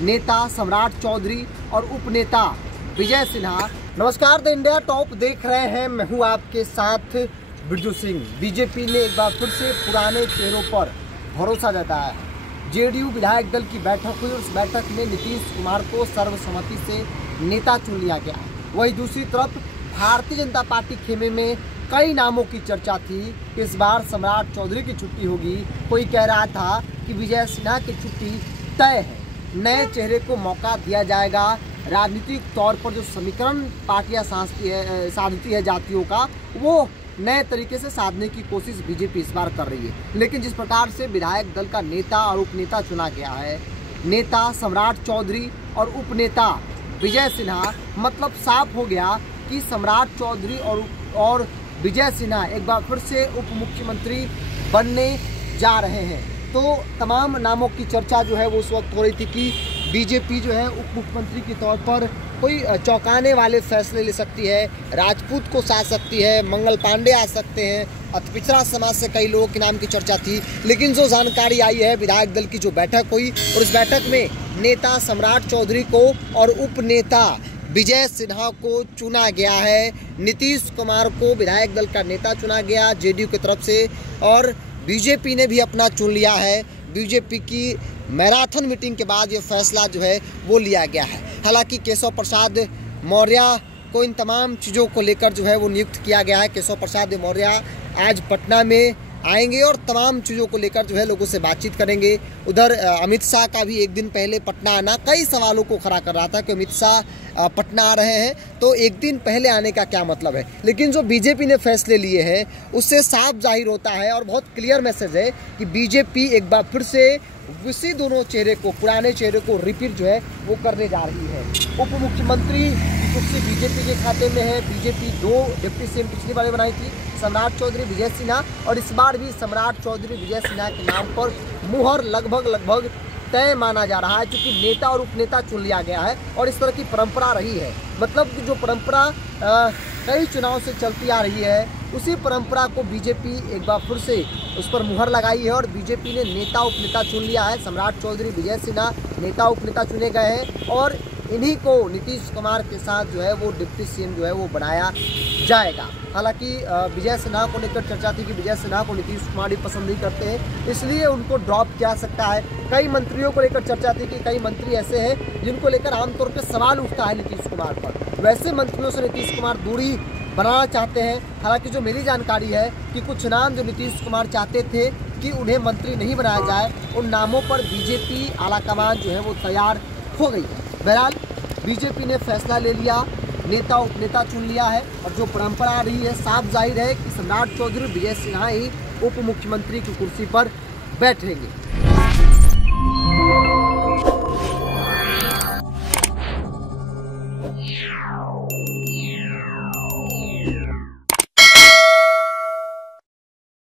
नेता सम्राट चौधरी और उपनेता विजय सिन्हा। नमस्कार, द इंडिया टॉप देख रहे हैं, मैं हूं आपके साथ बिरजू सिंह। बीजेपी ने एक बार फिर से पुराने चेहरों पर भरोसा जताया है। जेडीयू विधायक दल की बैठक हुई और उस बैठक में नीतीश कुमार को सर्वसम्मति से नेता चुन लिया गया। वहीं दूसरी तरफ भारतीय जनता पार्टी खेमे में कई नामों की चर्चा थी। इस बार सम्राट चौधरी की छुट्टी होगी। कोई कह रहा था कि विजय सिन्हा की छुट्टी तय है, नए चेहरे को मौका दिया जाएगा। राजनीतिक तौर पर जो समीकरण पार्टियां साधती है जातियों का, वो नए तरीके से साधने की कोशिश बीजेपी इस बार कर रही है। लेकिन जिस प्रकार से विधायक दल का नेता और उपनेता चुना गया है, नेता सम्राट चौधरी और उपनेता विजय सिन्हा, मतलब साफ हो गया कि सम्राट चौधरी और विजय सिन्हा एक बार फिर से उप मुख्यमंत्री बनने जा रहे हैं। तो तमाम नामों की चर्चा जो है वो उस वक्त हो रही थी कि बीजेपी जो है उप मुख्यमंत्री के तौर पर कोई चौंकाने वाले फैसले ले सकती है, राजपूत को साथ सकती है, मंगल पांडे आ सकते हैं, अति पिछड़ा समाज से कई लोगों के नाम की चर्चा थी। लेकिन जो जानकारी आई है, विधायक दल की जो बैठक हुई और इस बैठक में नेता सम्राट चौधरी को और उपनेता विजय सिन्हा को चुना गया है। नीतीश कुमार को विधायक दल का नेता चुना गया जेडीयू की तरफ से, और बीजेपी ने भी अपना चुन लिया है। बीजेपी की मैराथन मीटिंग के बाद ये फैसला जो है वो लिया गया है। हालांकि केशव प्रसाद मौर्य को इन तमाम चीज़ों को लेकर जो है वो नियुक्त किया गया है। केशव प्रसाद मौर्य आज पटना में आएंगे और तमाम चीज़ों को लेकर जो है लोगों से बातचीत करेंगे। उधर अमित शाह का भी एक दिन पहले पटना आना कई सवालों को खड़ा कर रहा था कि अमित शाह पटना आ रहे हैं, तो एक दिन पहले आने का क्या मतलब है। लेकिन जो बीजेपी ने फैसले लिए हैं उससे साफ जाहिर होता है और बहुत क्लियर मैसेज है कि बीजेपी एक बार फिर से उसी दोनों चेहरे को, पुराने चेहरे को रिपीट जो है वो करने जा रही है। उप मुख्यमंत्री की कुर्सी बीजेपी के खाते में है। बीजेपी 2 डिप्टी सीएम पिछली बार बनाई थी, सम्राट चौधरी विजय सिन्हा, और इस बार भी सम्राट चौधरी विजय सिन्हा के नाम पर मुहर लगभग तय माना जा रहा है, क्योंकि नेता और उपनेता चुन लिया गया है और इस तरह की परंपरा रही है। मतलब जो परंपरा कई चुनाव से चलती आ रही है, उसी परंपरा को बीजेपी एक बार फिर से उस पर मुहर लगाई है और बीजेपी ने नेता उपनेता चुन लिया है। सम्राट चौधरी विजय सिन्हा नेता उपनेता चुने गए हैं और इन्हीं को नीतीश कुमार के साथ जो है वो डिप्टी सीएम जो है वो बनाया जाएगा। हालांकि विजय सिन्हा को लेकर चर्चा थी कि विजय सिन्हा को नीतीश कुमार ही पसंद नहीं करते हैं, इसलिए उनको ड्रॉप किया सकता है। कई मंत्रियों को लेकर चर्चा थी कि कई मंत्री ऐसे हैं जिनको लेकर आमतौर पर सवाल उठता है नीतीश कुमार पर। वैसे मंत्रियों से नीतीश कुमार दूरी बनाना चाहते हैं। हालांकि जो मेरी जानकारी है कि कुछ नाम जो नीतीश कुमार चाहते थे कि उन्हें मंत्री नहीं बनाया जाए, उन नामों पर बीजेपी आलाकमान जो है वो तैयार हो गई है। बहरहाल बीजेपी ने फैसला ले लिया, नेता उपनेता चुन लिया है और जो परंपरा आ रही है, साफ जाहिर है कि सम्राट चौधरी विजय सिन्हा ही उप मुख्यमंत्री की कुर्सी पर बैठेंगे।